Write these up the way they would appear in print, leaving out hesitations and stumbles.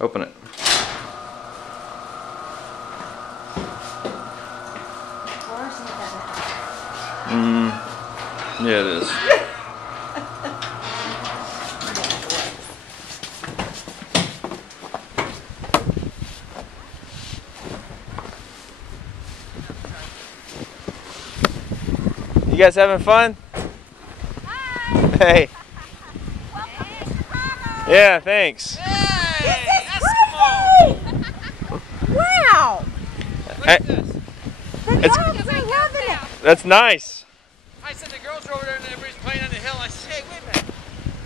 Open it. Yeah, it is. You guys having fun? Hi. Hey. Yeah, thanks. Hey, Eskimo! Wow! Look at this. The dogs are loving it. That's nice. I said the girls are over there and everybody's playing on the hill. I said, hey, wait a minute.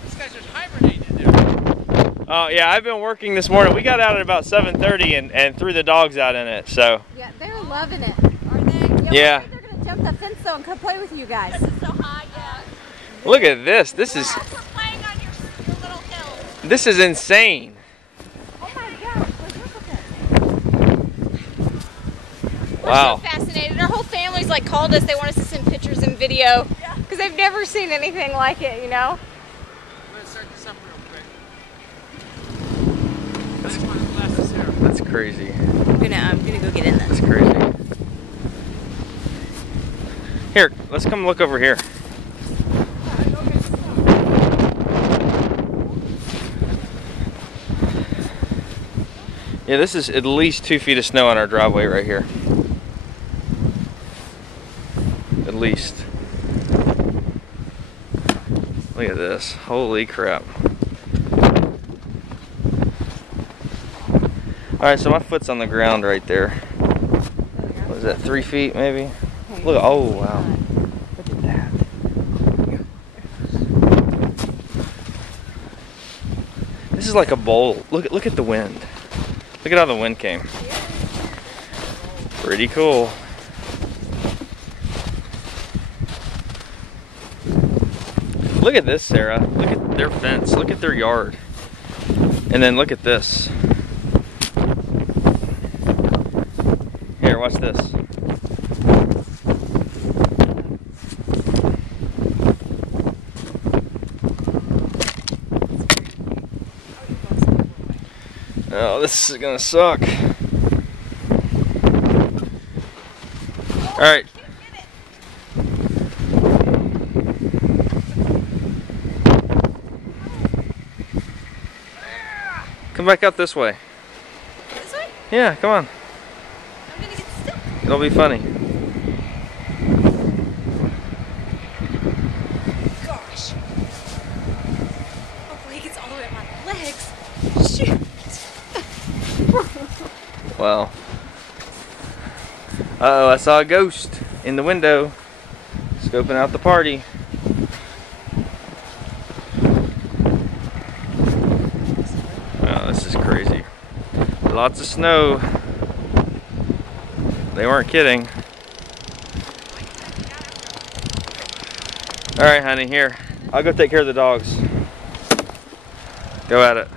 These guys are hibernating in there. Oh yeah, I've been working this morning. We got out at about 7:30 and threw the dogs out in it. So. Yeah, they're loving it. Are they? Yeah. They're gonna jump that fence though and come play with you guys. This is so high, yeah. Look at this. This is. We're playing on your little hill. This is insane. Oh my gosh! Look at that. Wow. We're so fascinated. Our whole family's like called us. They want us to send pictures and video because they've never seen anything like it, you know? I'm going to start this up real quick. That's one of the glasses here. That's crazy. I'm gonna go get in That's crazy. Here, let's come look over here. Yeah, this is at least 2 feet of snow on our driveway right here. At least. Look at this. Holy crap. Alright, so my foot's on the ground right there. What is that, 3 feet maybe? Look, oh wow. Look at that. This is like a bowl. Look at the wind. Look at how the wind came. Pretty cool. Look at this, Sarah. Look at their fence. Look at their yard. And then look at this. Here, watch this. Oh, this is gonna suck. All right. Come back out this way. This way? Yeah, come on. I'm gonna get stuck. It'll be funny. Gosh. Hopefully he gets all the way up my legs. Shoot. Wow. Uh-oh, I saw a ghost in the window, scoping out the party. Oh, this is crazy. Lots of snow. They weren't kidding. All right, honey, here. I'll go take care of the dogs. Go at it.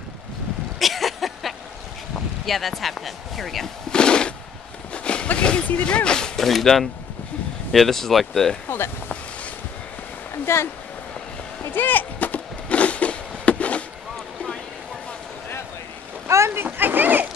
Yeah, that's happening. Here we go. Look, I can see the driveway. Are you done? Yeah, this is like the... Hold it. I'm done. I did it. Oh, I did it.